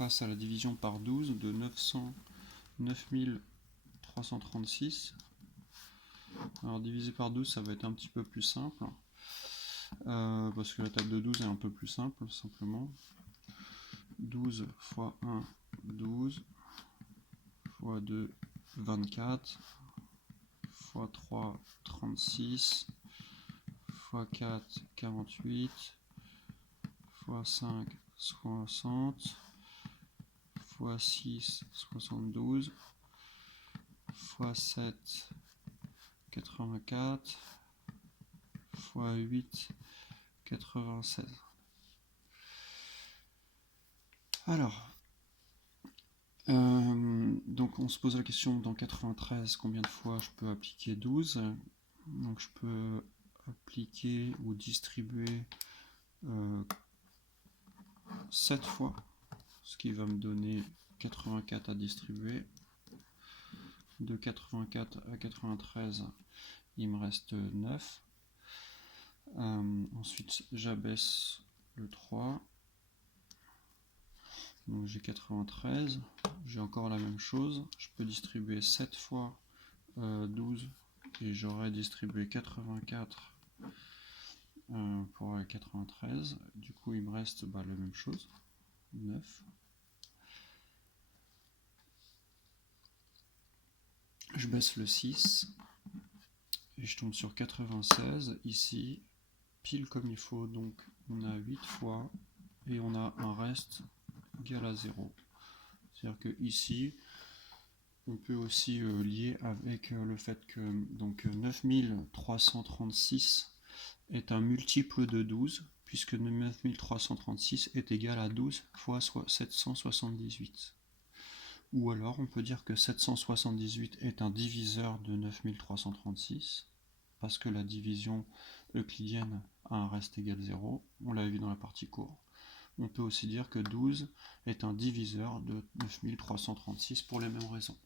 passe à la division par 12 de 9336. Alors diviser par 12, ça va être un petit peu plus simple, parce que la table de 12 est un peu plus simple, simplement. 12 fois 1, 12, fois 2, 24, fois 3, 36, fois 4, 48, fois 5, 60, fois 6, 72, fois 7, 84, fois 8, 96. Alors, donc on se pose la question dans 93, combien de fois je peux appliquer 12? Donc je peux appliquer ou distribuer 7 fois, ce qui va me donner 84 à distribuer. De 84 à 93, il me reste 9. Ensuite, j'abaisse le 3. Donc j'ai 93. J'ai encore la même chose. Je peux distribuer 7 fois 12 et j'aurai distribué 84 pour 93. Du coup, il me reste la même chose, 9. Je baisse le 6 et je tombe sur 96 ici, pile comme il faut. Donc on a 8 fois et on a un reste égal à 0. C'est-à-dire que ici, on peut aussi lier avec le fait que donc 9336 est un multiple de 12, puisque 9336 est égal à 12 fois 778. Ou alors on peut dire que 778 est un diviseur de 9336, parce que la division euclidienne a un reste égal 0, on l'a vu dans la partie cours. On peut aussi dire que 12 est un diviseur de 9336 pour les mêmes raisons.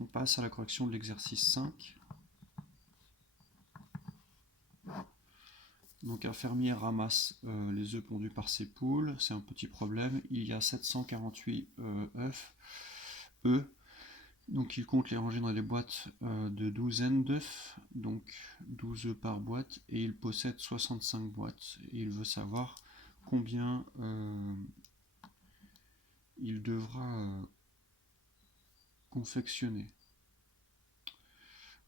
On passe à la correction de l'exercice 5. Donc un fermier ramasse les œufs pondus par ses poules, c'est un petit problème, il y a 748 œufs, donc il compte les ranger dans des boîtes de douzaines d'œufs, donc 12 œufs par boîte, et il possède 65 boîtes, et il veut savoir combien il devra confectionner.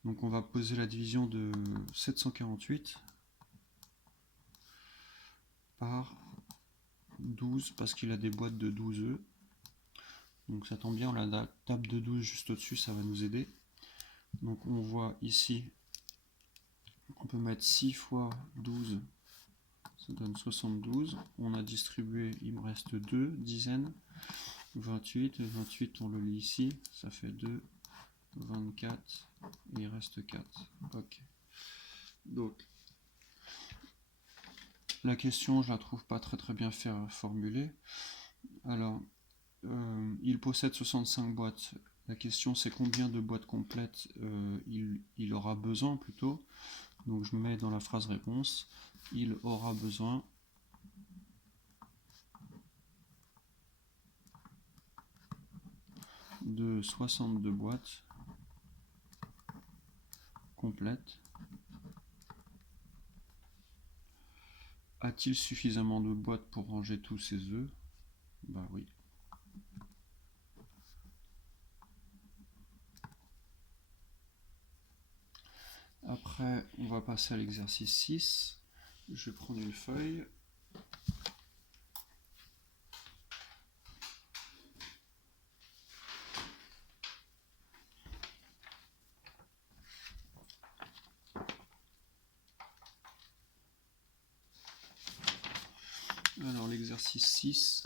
Donc on va poser la division de 748 par 12 parce qu'il a des boîtes de 12 œufs. Donc ça tombe bien, on a la table de 12 juste au-dessus, ça va nous aider. Donc on voit ici, on peut mettre 6 fois 12, ça donne 72. On a distribué, il me reste 2 dizaines, 28, 28 on le lit ici, ça fait 2, 24, et il reste 4. Ok. Donc, la question, je la trouve pas très bien formulée. Alors, il possède 65 boîtes. La question, c'est combien de boîtes complètes il aura besoin plutôt. Donc, je mets dans la phrase réponse, il aura besoin de 62 boîtes complètes. A-t-il suffisamment de boîtes pour ranger tous ces œufs? Bah oui. Après, on va passer à l'exercice 6. Je vais prendre une feuille. Alors, l'exercice 6.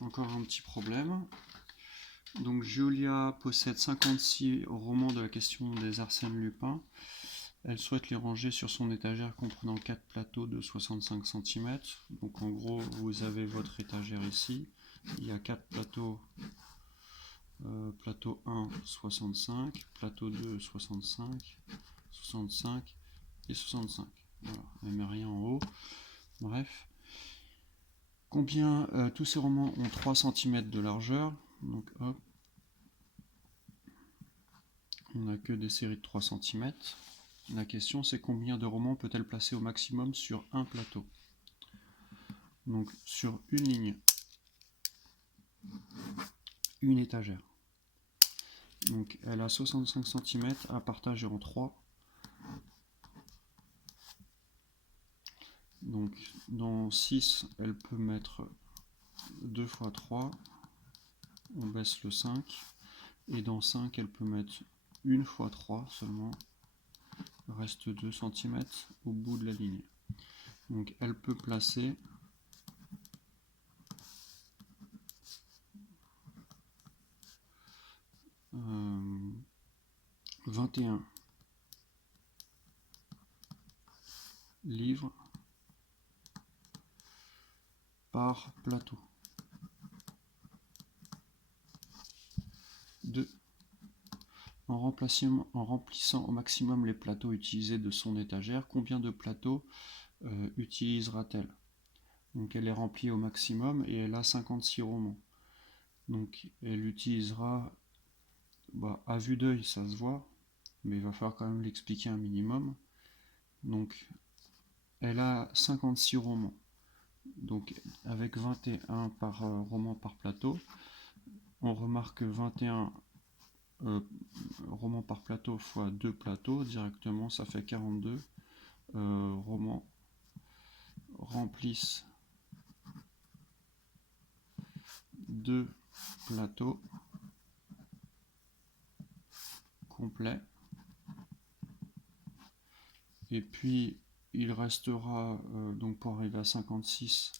Encore un petit problème. Donc Julia possède 56 romans de la question des Arsène Lupin. Elle souhaite les ranger sur son étagère comprenant 4 plateaux de 65 cm. Donc en gros, vous avez votre étagère ici. Il y a 4 plateaux. Plateau 1, 65. Plateau 2, 65. 65. et 65. Voilà, elle met rien en haut. Bref. Combien tous ces romans ont 3 cm de largeur. Donc hop. On n'a que des séries de 3 cm. La question c'est combien de romans peut-elle placer au maximum sur un plateau. Donc sur une ligne, une étagère. Donc elle a 65 cm à partager en 3. Donc dans 6, elle peut mettre 2 x 3. On baisse le 5. Et dans 5, elle peut mettre 1 x 3 seulement. Il reste 2 cm au bout de la ligne. Donc elle peut placer 21 livres par plateau. 2. En remplissant au maximum les plateaux utilisés de son étagère, combien de plateaux utilisera-t-elle? Donc elle est remplie au maximum et elle a 56 romans. Donc elle utilisera, à vue d'œil ça se voit, mais il va falloir quand même l'expliquer un minimum. Donc elle a 56 romans. Donc avec 21 par roman par plateau, on remarque 21 romans par plateau fois 2 plateaux, directement ça fait 42 romans remplissent 2 plateaux complets. Et puis il restera, donc pour arriver à 56,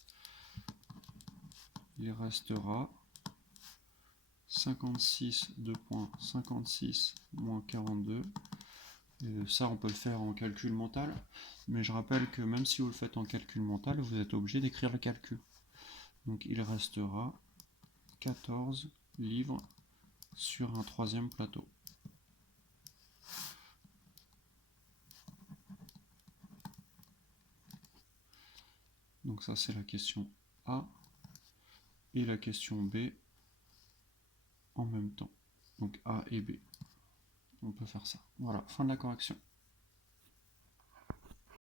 il restera 56 2.56 moins 42. Et ça on peut le faire en calcul mental, mais je rappelle que même si vous le faites en calcul mental, vous êtes obligé d'écrire le calcul. Donc il restera 14 livres sur un troisième plateau. Donc ça c'est la question A et la question B en même temps. Donc A et B. On peut faire ça. Voilà, fin de la correction.